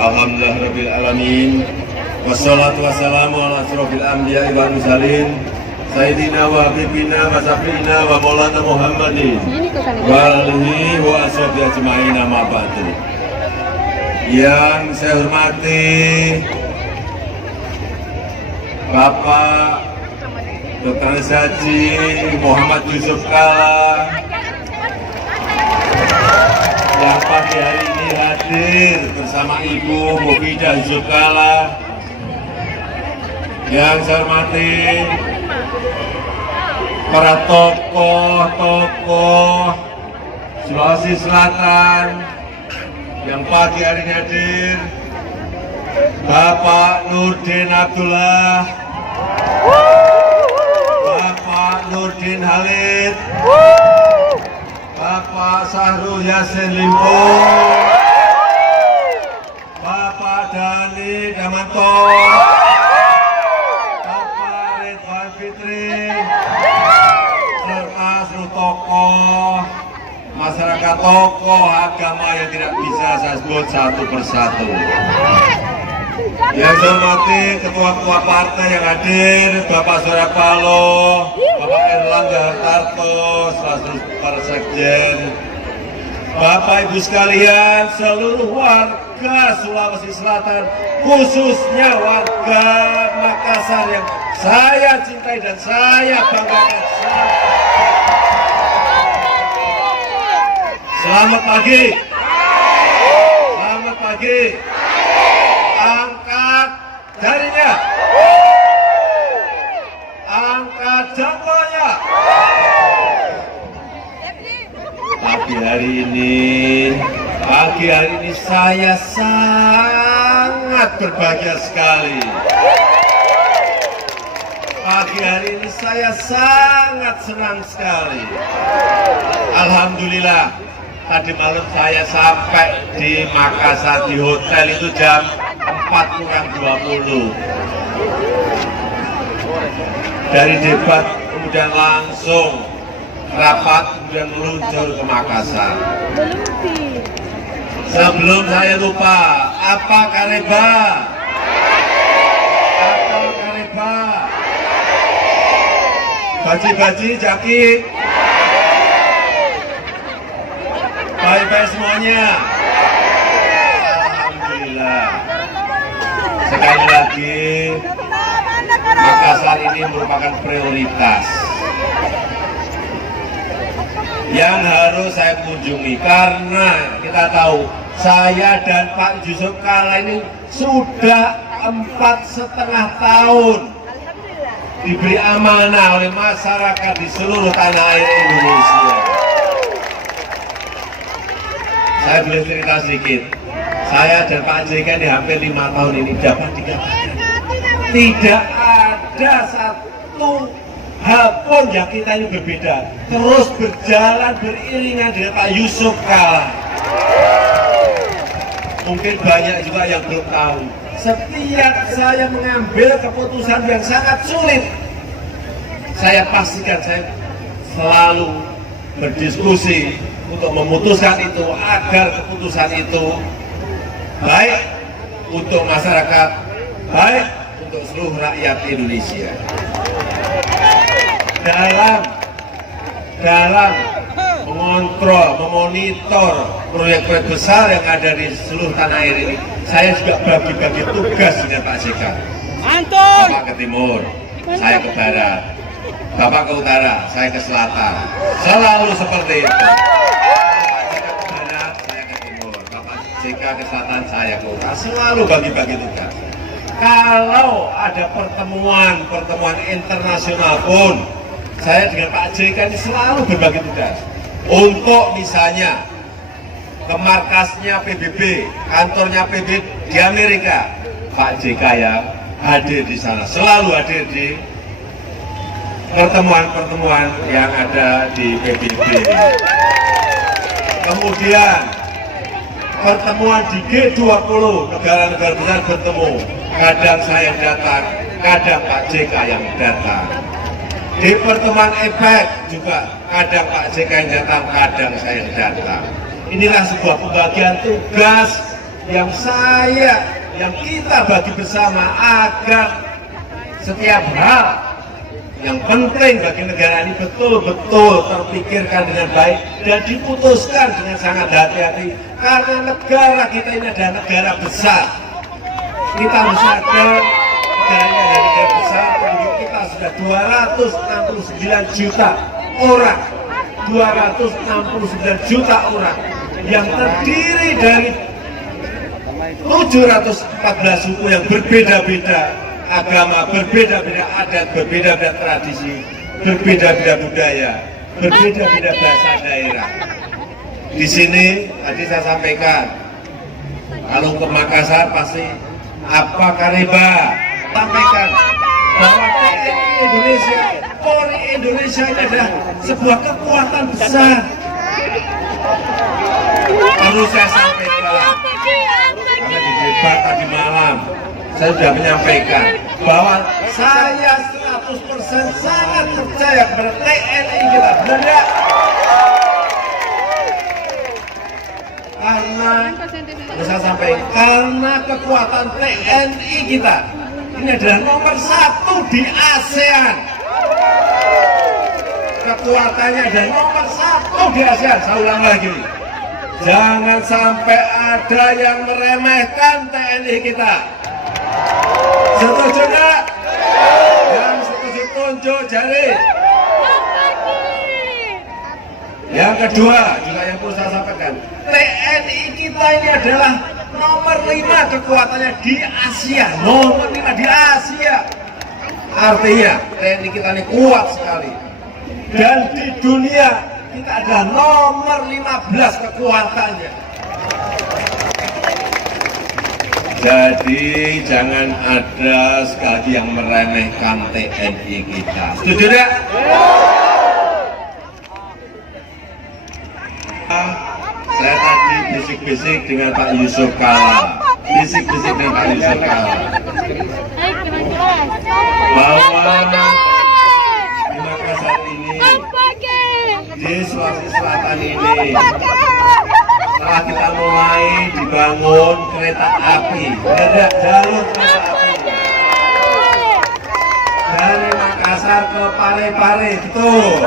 Alhamdulillahirabbil alamin. Wassalatu wassalamu ala asyrofil anbiya'i wal mursalin Sayyidina wa habibina wa syafi'ina wa maulana Muhammadin wa alihi wa ashabihi ajma'in, amma ba'du. Yang saya hormati Bapak Dr. Haji Muhammad Yusuf Kalla yang pagi hari ini hadir bersama Ibu Mufidah Yusuf Kalla. Yang saya hormati para tokoh-tokoh Sulawesi Selatan yang pagi hari ini hadir, Bapak Nurdin Abdullah, Bapak Nurdin Halid, Bapak Syahrul Yassin Limpo, Bapak Dhani Damanto, Bapak Ridwan Fitri, serta seluruh tokoh masyarakat, tokoh agama yang tidak bisa saya sebut satu persatu. Yang saya hormati ketua-ketua partai yang hadir, Bapak Surya Paloh, Bapak Erlangga Hartarto, selaku para sekjen, Bapak Ibu sekalian, seluruh warga Sulawesi Selatan, khususnya warga Makassar yang saya cintai dan saya banggakan. Selamat pagi. Selamat pagi. Angkat jarinya. Angkat jempolnya. Pagi hari ini saya sangat berbahagia sekali. Pagi hari ini saya sangat senang sekali. Alhamdulillah, tadi malam saya sampai di Makassar di hotel itu jam 4:20. Dari debat kemudian langsung rapat, kemudian meluncur ke Makassar. Sebelum saya lupa, apa Kareba? Apa Kareba? Baji-baji, jaki? Baik-baik semuanya. Alhamdulillah. Sekali lagi, Makassar ini merupakan prioritas yang harus saya kunjungi, karena kita tahu saya dan Pak Yusuf Kalla ini sudah 4,5 tahun diberi amanah oleh masyarakat di seluruh tanah air Indonesia. Saya boleh cerita sedikit. Saya dan Pak JK ini hampir 5 tahun ini dapat dikatakan tidak ada satu hal pun yang kita ini berbeda. Terus berjalan beriringan dengan Pak Yusuf Kalla. Mungkin banyak juga yang belum tahu. Setiap saya mengambil keputusan yang sangat sulit, saya pastikan saya selalu berdiskusi untuk memutuskan itu agar keputusan itu baik untuk masyarakat, baik untuk seluruh rakyat Indonesia. Dalam mengontrol, memonitor proyek-proyek besar yang ada di seluruh tanah air ini, saya juga bagi-bagi tugas dengan Pak JK. Bapak ke timur, saya ke barat. Bapak ke utara, saya ke selatan. Selalu seperti itu. Bapak ke barat, saya ke timur. Bapak JK ke selatan, saya ke utara. Selalu bagi-bagi tugas. Kalau ada pertemuan internasional pun, saya dengan Pak JK ini selalu berbagi tugas. Untuk misalnya ke markasnya PBB, kantornya PBB di Amerika, Pak JK yang hadir di sana, selalu hadir di pertemuan-pertemuan yang ada di PBB. Kemudian pertemuan di G20, negara-negara besar bertemu, kadang saya yang datang, kadang Pak JK yang datang. Di pertemuan APEC juga kadang Pak JK yang datang, kadang saya yang datang. Inilah sebuah pembagian tugas yang kita bagi bersama agar setiap hal yang penting bagi negara ini betul-betul terpikirkan dengan baik dan diputuskan dengan sangat hati-hati, karena negara kita ini adalah negara besar. Kita harus sadar negara ini adalah negara besar, penduduk kita sudah 269 juta orang, 269 juta orang yang terdiri dari 714 suku yang berbeda-beda agama, berbeda-beda adat, berbeda-beda tradisi, berbeda-beda budaya, berbeda-beda bahasa daerah. Di sini tadi saya sampaikan, kalau ke Makassar pasti apa Kareba sampaikan bahwa TNI Indonesia, Polri Indonesia ini adalah sebuah kekuatan besar. Perlu saya sampaikan, karena di debat tadi malam saya sudah menyampaikan bahwa saya 100% sangat percaya kepada TNI kita, benar enggak? Karena saya sampaikan, karena kekuatan TNI kita ini adalah nomor 1 di ASEAN. Kekuatannya adalah nomor 1 di ASEAN. Saya ulang lagi, jangan sampai ada yang meremehkan TNI kita. Setuju enggak? Yang setuju tunjuk jari. Yang kedua juga yang perlu saya sampaikan, TNI kita ini adalah nomor 5 kekuatannya di Asia, nomor 5 di Asia. Artinya TNI kita ini kuat sekali. Dan di dunia kita adalah nomor 15 kekuatannya. Jadi jangan ada sekali yang meremehkan TNI kita. Setuju tidak? Saya tadi bisik-bisik dengan Pak Yusuf Kalla. Bisik-bisik dengan Pak Yusuf Kalla. Bahwa di Makassar ini, di Sulawesi Selatan ini, setelah kita mulai dibangun kereta api, ada jalur kereta api dari Makassar ke Parepare, betul.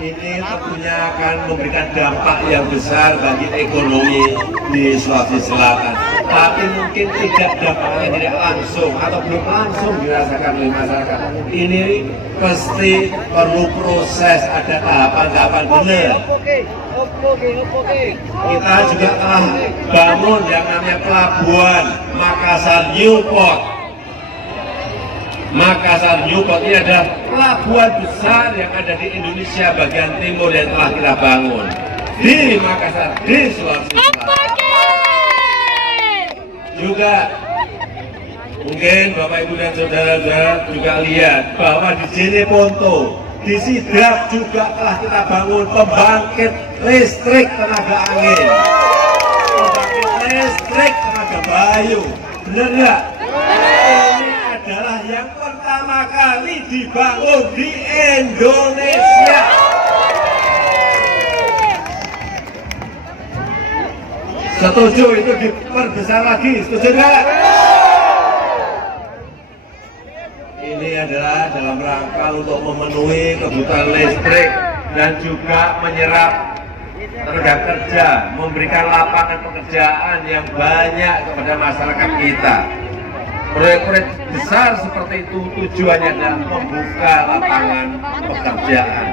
Ini tentunya akan memberikan dampak yang besar bagi ekonomi di Sulawesi Selatan. Tapi mungkin dampaknya tidak langsung atau belum langsung dirasakan oleh masyarakat. Ini pasti perlu proses, ada tahapan-tahapan benar. Kita juga telah bangun yang namanya pelabuhan Makassar Newport. Makassar Newport ini adalah pelabuhan besar yang ada di Indonesia bagian timur yang telah kita bangun di Makassar, di Sulawesi Selatan. Juga mungkin Bapak Ibu dan saudara-saudara juga lihat bahwa di Jeneponto, di Sidrap juga telah kita bangun pembangkit listrik tenaga angin, pembangkit listrik tenaga bayu. Benar nggak? Ini adalah yang pertama kali dibangun di Indonesia. Setuju itu diperbesar lagi, setuju nggak? Ini adalah dalam rangka untuk memenuhi kebutuhan listrik dan juga menyerap tenaga kerja, memberikan lapangan pekerjaan yang banyak kepada masyarakat kita. Proyek-proyek besar seperti itu tujuannya adalah membuka lapangan pekerjaan.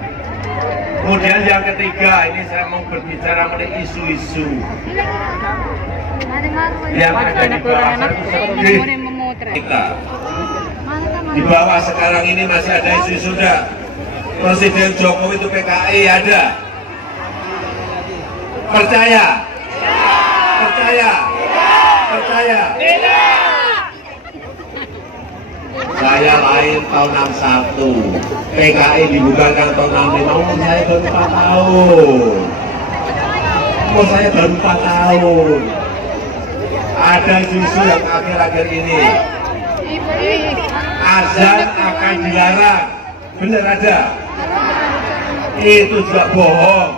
Kemudian yang ketiga, ini saya mau berbicara mengenai isu-isu yang ada di bawah seperti kita. Di bawah sekarang ini masih ada isu-isu Presiden Jokowi itu PKI ada. Percaya? Percaya? Percaya? Saya lahir tahun 61, PKI dibubarkan tahun 65, umur saya baru 4 tahun. Umur saya baru 4 tahun. Ada isu yang akhir-akhir ini, azan akan dilarang, benar ada? Itu juga bohong.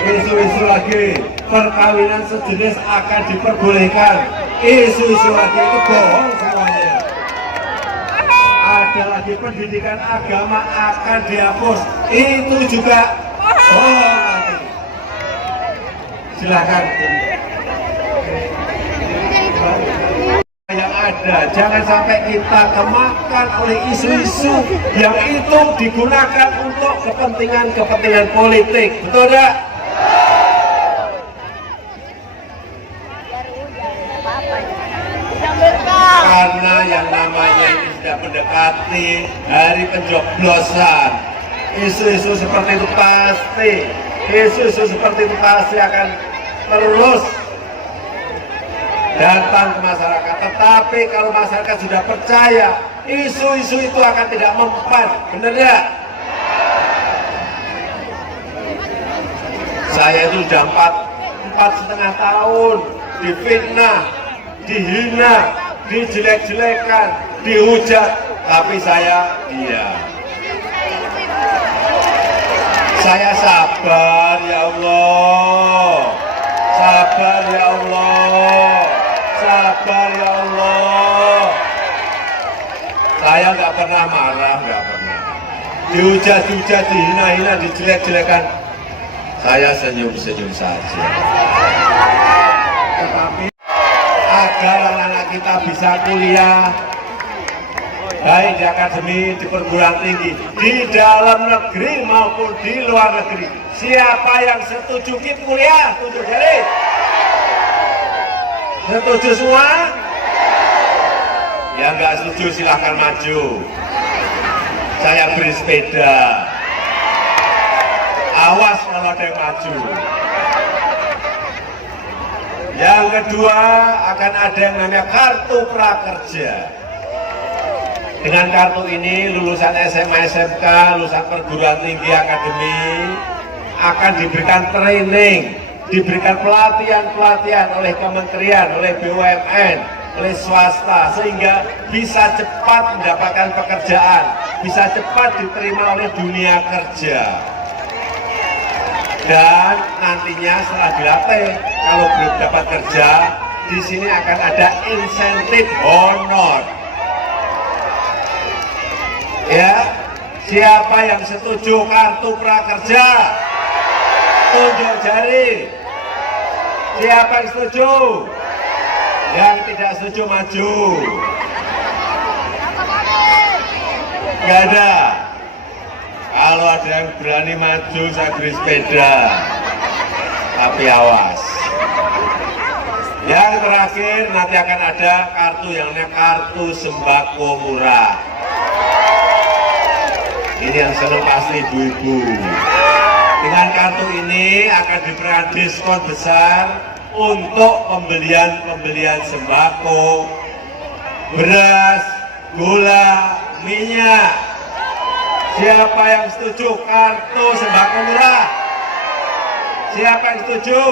Isu-isu lagi, perkawinan sejenis akan diperbolehkan. Isu-isu lagi itu bohong semuanya. Ada lagi pendidikan agama akan dihapus, itu juga bohong lagi. Silakan. Yang ada, jangan sampai kita kemakan oleh isu-isu yang itu digunakan untuk kepentingan politik, betul tidak? Karena yang namanya ini sudah mendekati hari pencoblosan, isu-isu seperti itu pasti akan terus datang ke masyarakat. Tetapi kalau masyarakat sudah percaya, isu-isu itu akan tidak mempan, benar ya? Saya itu sudah 4,5 tahun difitnah, dihina, dijelek-jelekan, dihujat, tapi saya diam. Saya sabar ya Allah, sabar ya Allah, sabar ya Allah. Saya nggak pernah marah, nggak pernah. Dihujat-hujat, dihina-hina, dijelek-jelekan, saya senyum-senyum saja. Tetapi agar anak-anak kita bisa kuliah, baik di akademi, di perguruan tinggi, di dalam negeri maupun di luar negeri. Siapa yang setuju kita kuliah? Tunjuk jari. Setuju semua? Yang nggak setuju silahkan maju. Saya beri sepeda. Awas kalau ada yang maju. Yang kedua, akan ada yang namanya kartu prakerja. Dengan kartu ini lulusan SMA, SMK, lulusan perguruan tinggi, akademi akan diberikan training, diberikan pelatihan oleh kementerian, oleh BUMN, oleh swasta, sehingga bisa cepat mendapatkan pekerjaan, bisa cepat diterima oleh dunia kerja. Dan nantinya setelah dilatih, kalau belum dapat kerja, di sini akan ada insentif honor. Ya, siapa yang setuju kartu prakerja? Tunjuk jari. Siapa yang setuju? Yang tidak setuju maju. Gak ada. Kalau ada yang berani maju, saya beri sepeda. Tapi awas. Yang terakhir, nanti akan ada kartu yang namanya kartu sembako murah. Ini yang senang pasti ibu-ibu. Dengan kartu ini akan diberikan diskon besar untuk pembelian sembako, beras, gula, minyak. Siapa yang setuju kartu sembako murah? Siapa yang setuju?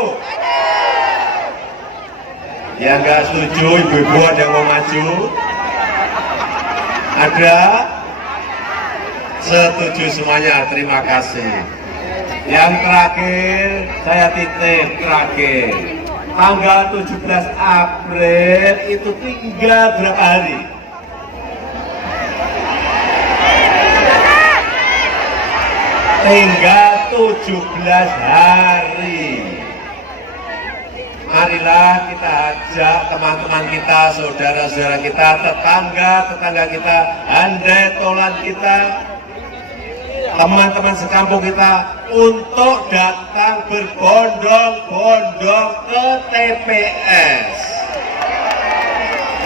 Yang nggak setuju, ibu-ibu ada yang mau maju? Ada? Setuju semuanya, terima kasih. Yang terakhir, saya titip terakhir. Tanggal 17 April itu tinggal berapa hari? Tinggal 17 hari. Marilah kita ajak teman-teman kita, saudara-saudara kita, tetangga kita, andai tolan kita, teman-teman sekampung kita untuk datang berbondong-bondong ke TPS.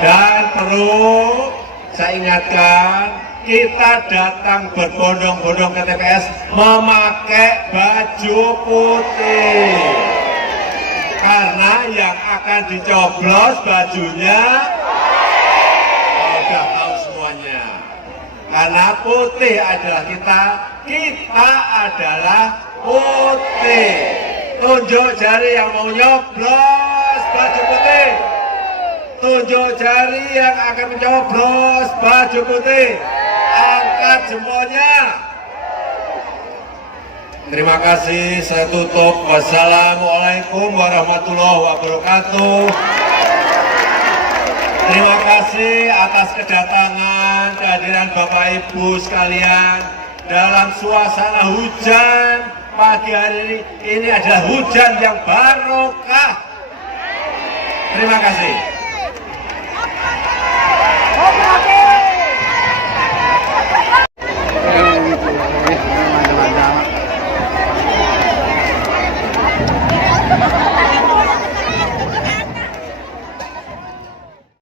Dan perlu saya ingatkan, kita datang berbondong-bondong ke TPS memakai baju putih. Karena yang akan dicoblos bajunya sudah tahu semuanya. Karena putih adalah kita adalah putih. Tunjuk jari yang mau nyoblos baju putih. Tunjuk jari yang akan mencoblos baju putih. Angkat jempolnya. Terima kasih, saya tutup. Wassalamualaikum warahmatullahi wabarakatuh. Terima kasih atas kedatangan, kehadiran Bapak Ibu sekalian dalam suasana hujan pagi hari ini. Ini adalah hujan yang barokah. Terima kasih.